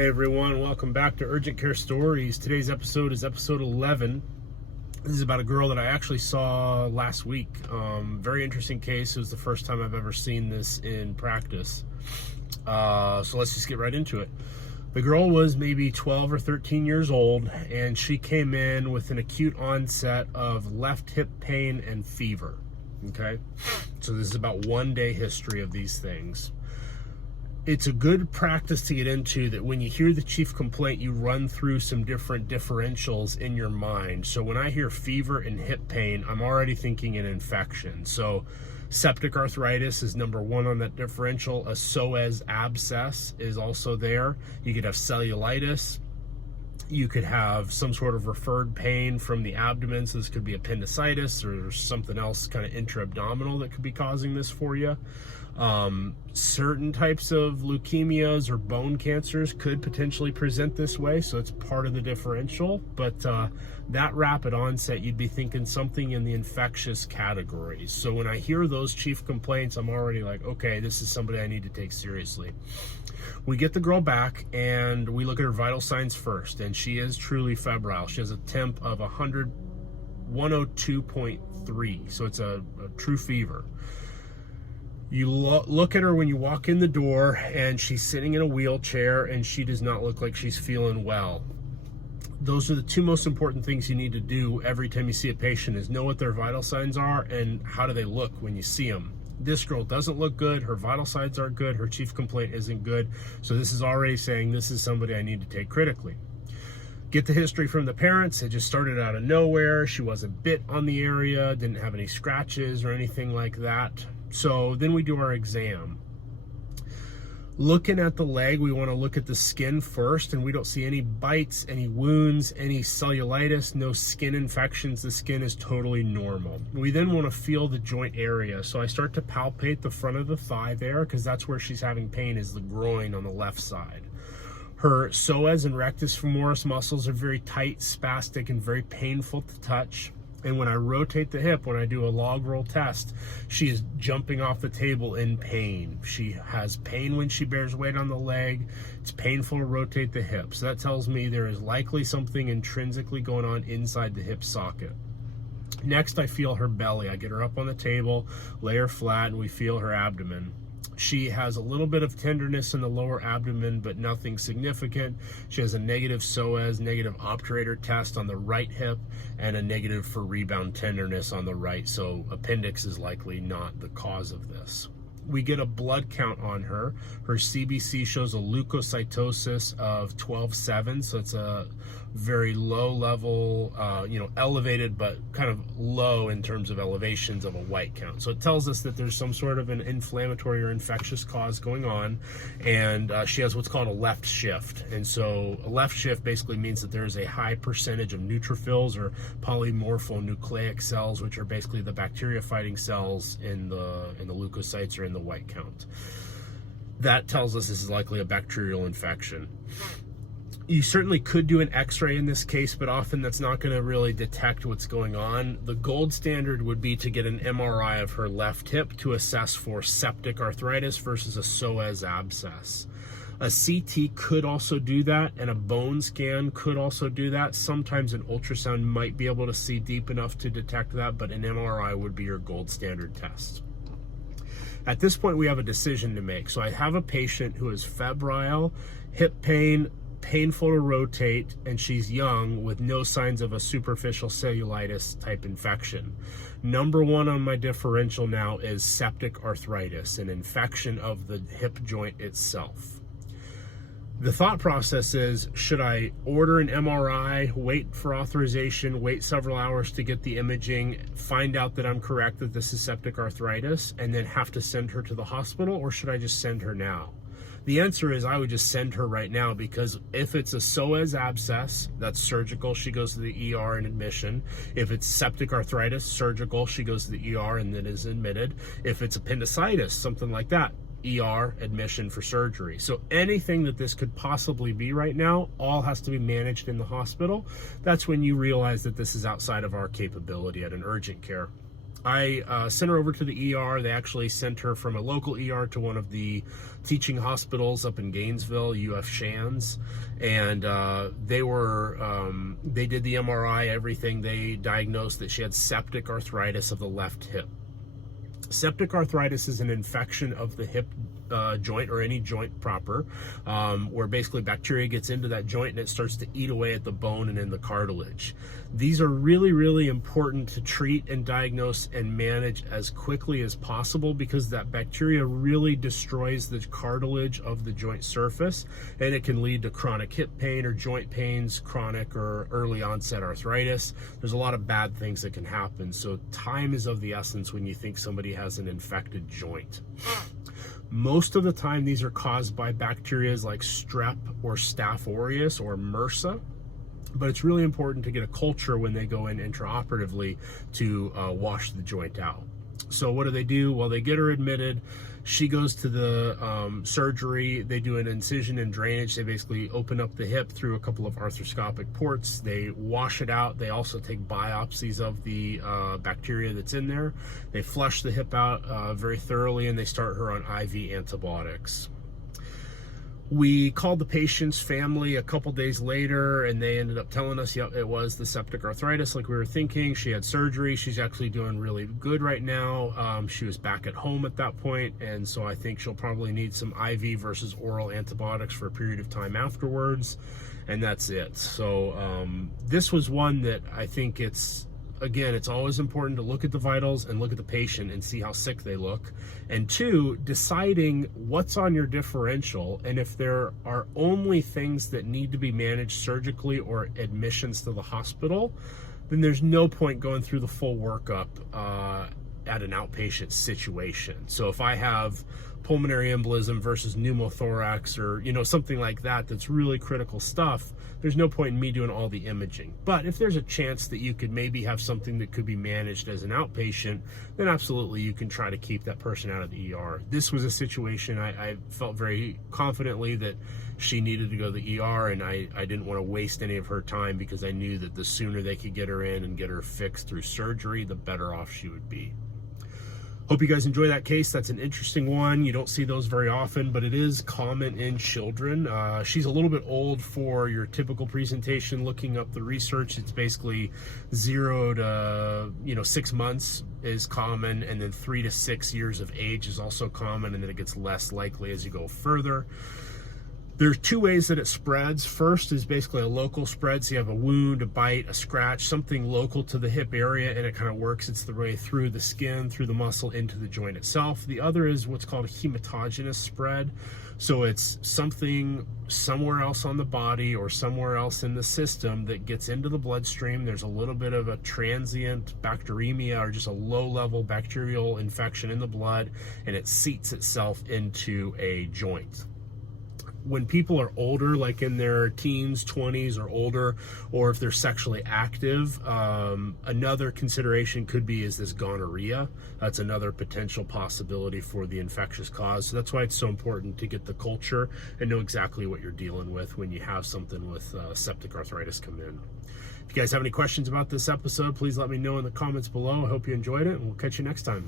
Hey everyone, welcome back to Urgent Care Stories. Today's episode is episode 11. This is about a girl that I actually saw last week. Very interesting case. It was the first time I've ever seen this in practice. So let's just get right into it. The girl was maybe 12 or 13 years old, and she came in with an acute onset of left hip pain and fever. Okay? So this is about 1 day history of these things. It's a good practice to get into that when you hear the chief complaint, you run through some different differentials in your mind. So when I hear fever and hip pain, I'm already thinking an infection. So septic arthritis is number one on that differential. A psoas abscess is also there. You could have cellulitis. You could have some sort of referred pain from the abdomen. So this could be appendicitis or something else kind of intra-abdominal that could be causing this for you. Certain types of leukemias or bone cancers could potentially present this way, so it's part of the differential. But that rapid onset, you'd be thinking something in the infectious categories. So when I hear those chief complaints, I'm already like, okay, this is somebody I need to take seriously. We get the girl back and we look at her vital signs first, and she is truly febrile. She has a temp of 102.3, so it's a true fever. You look at her when you walk in the door, and she's sitting in a wheelchair, and she does not look like she's feeling well. Those are the two most important things you need to do every time you see a patient, is know what their vital signs are and how do they look when you see them. This girl doesn't look good. Her vital signs aren't good. Her chief complaint isn't good. So this is already saying this is somebody I need to take critically. Get the history from the parents. It just started out of nowhere. She wasn't bit on the area, didn't have any scratches or anything like that. So then we do our exam. Looking at the leg, we want to look at the skin first, and we don't see any bites, any wounds, any cellulitis, no skin infections. The skin is totally normal. We then want to feel the joint area. So I start to palpate the front of the thigh there, because that's where she's having pain, is the groin on the left side. Her psoas and rectus femoris muscles are very tight, spastic, and very painful to touch. And when I rotate the hip, when I do a log roll test, she is jumping off the table in pain. She has pain when she bears weight on the leg. It's painful to rotate the hip. So that tells me there is likely something intrinsically going on inside the hip socket. Next, I feel her belly. I get her up on the table, lay her flat, and we feel her abdomen. She has a little bit of tenderness in the lower abdomen, but nothing significant. She has a negative psoas, negative obturator test on the right hip, and a negative for rebound tenderness on the right. So appendix is likely not the cause of this. We get a blood count on her. Her CBC shows a leukocytosis of 12.7, so it's a very low level, elevated, but kind of low in terms of elevations of a white count. So it tells us that there's some sort of an inflammatory or infectious cause going on, and she has what's called a left shift. And so a left shift basically means that there is a high percentage of neutrophils or polymorphonucleic cells, which are basically the bacteria-fighting cells in the leukocytes or in the white count. That tells us this is likely a bacterial infection. You certainly could do an x-ray in this case, but often that's not going to really detect what's going on. The gold standard would be to get an MRI of her left hip to assess for septic arthritis versus a psoas abscess. A CT could also do that, and a bone scan could also do that. Sometimes an ultrasound might be able to see deep enough to detect that, but an MRI would be your gold standard test. At this point, we have a decision to make. So I have a patient who is febrile, hip pain, painful to rotate, and she's young with no signs of a superficial cellulitis type infection. Number one on my differential now is septic arthritis, an infection of the hip joint itself. The thought process is, should I order an MRI, wait for authorization, wait several hours to get the imaging, find out that I'm correct that this is septic arthritis, and then have to send her to the hospital, or should I just send her now? The answer is I would just send her right now, because if it's a psoas abscess, that's surgical, she goes to the ER and admission. If it's septic arthritis, surgical, she goes to the ER and then is admitted. If it's appendicitis, something like that, ER, admission for surgery. So anything that this could possibly be right now, all has to be managed in the hospital. That's when you realize that this is outside of our capability at an urgent care. I sent her over to the ER. They actually sent her from a local ER to one of the teaching hospitals up in Gainesville, UF Shands, and they did the MRI, everything. They diagnosed that she had septic arthritis of the left hip. Septic arthritis is an infection of the hip joint, or any joint proper, where basically bacteria gets into that joint and it starts to eat away at the bone and in the cartilage. These are really, really important to treat and diagnose and manage as quickly as possible, because that bacteria really destroys the cartilage of the joint surface, and it can lead to chronic hip pain or joint pains, chronic or early onset arthritis. There's a lot of bad things that can happen. So time is of the essence when you think somebody has an infected joint. Most of the time, these are caused by bacteria like strep or Staph aureus or MRSA, but it's really important to get a culture when they go in intraoperatively to wash the joint out. So what do? Well, they get her admitted. She goes to the surgery. They do an incision and drainage. They basically open up the hip through a couple of arthroscopic ports. They wash it out. They also take biopsies of the bacteria that's in there. They flush the hip out very thoroughly, and they start her on IV antibiotics. We called the patient's family a couple days later, and they ended up telling us, yep, it was the septic arthritis like we were thinking. She had surgery. She's actually doing really good right now. She was back at home at that point, and so I think she'll probably need some IV versus oral antibiotics for a period of time afterwards, and that's it. So this was one that I think it's always important to look at the vitals and look at the patient and see how sick they look. And two, deciding what's on your differential, and if there are only things that need to be managed surgically or admissions to the hospital, then there's no point going through the full workup at an outpatient situation. So if I have pulmonary embolism versus pneumothorax, or something like that, that's really critical stuff, there's no point in me doing all the imaging. But if there's a chance that you could maybe have something that could be managed as an outpatient, then absolutely you can try to keep that person out of the ER. This was a situation I felt very confidently that she needed to go to the ER, and I didn't want to waste any of her time, because I knew that the sooner they could get her in and get her fixed through surgery, the better off she would be. Hope you guys enjoy that case. That's an interesting one. You don't see those very often, but it is common in children. She's a little bit old for your typical presentation. Looking up the research, it's basically 0 to 6 months is common, and then 3 to 6 years of age is also common, and then it gets less likely as you go further. There's two ways that it spreads. First is basically a local spread. So you have a wound, a bite, a scratch, something local to the hip area, and it kind of works its way through the skin, through the muscle, into the joint itself. The other is what's called a hematogenous spread. So it's something somewhere else on the body or somewhere else in the system that gets into the bloodstream. There's a little bit of a transient bacteremia, or just a low-level bacterial infection in the blood, and it seats itself into a joint. When people are older, like in their teens, 20s or older, or if they're sexually active, another consideration could be, is this gonorrhea? That's another potential possibility for the infectious cause. So that's why it's so important to get the culture and know exactly what you're dealing with when you have something with septic arthritis come in. If you guys have any questions about this episode, please let me know in the comments below. I hope you enjoyed it, and we'll catch you next time.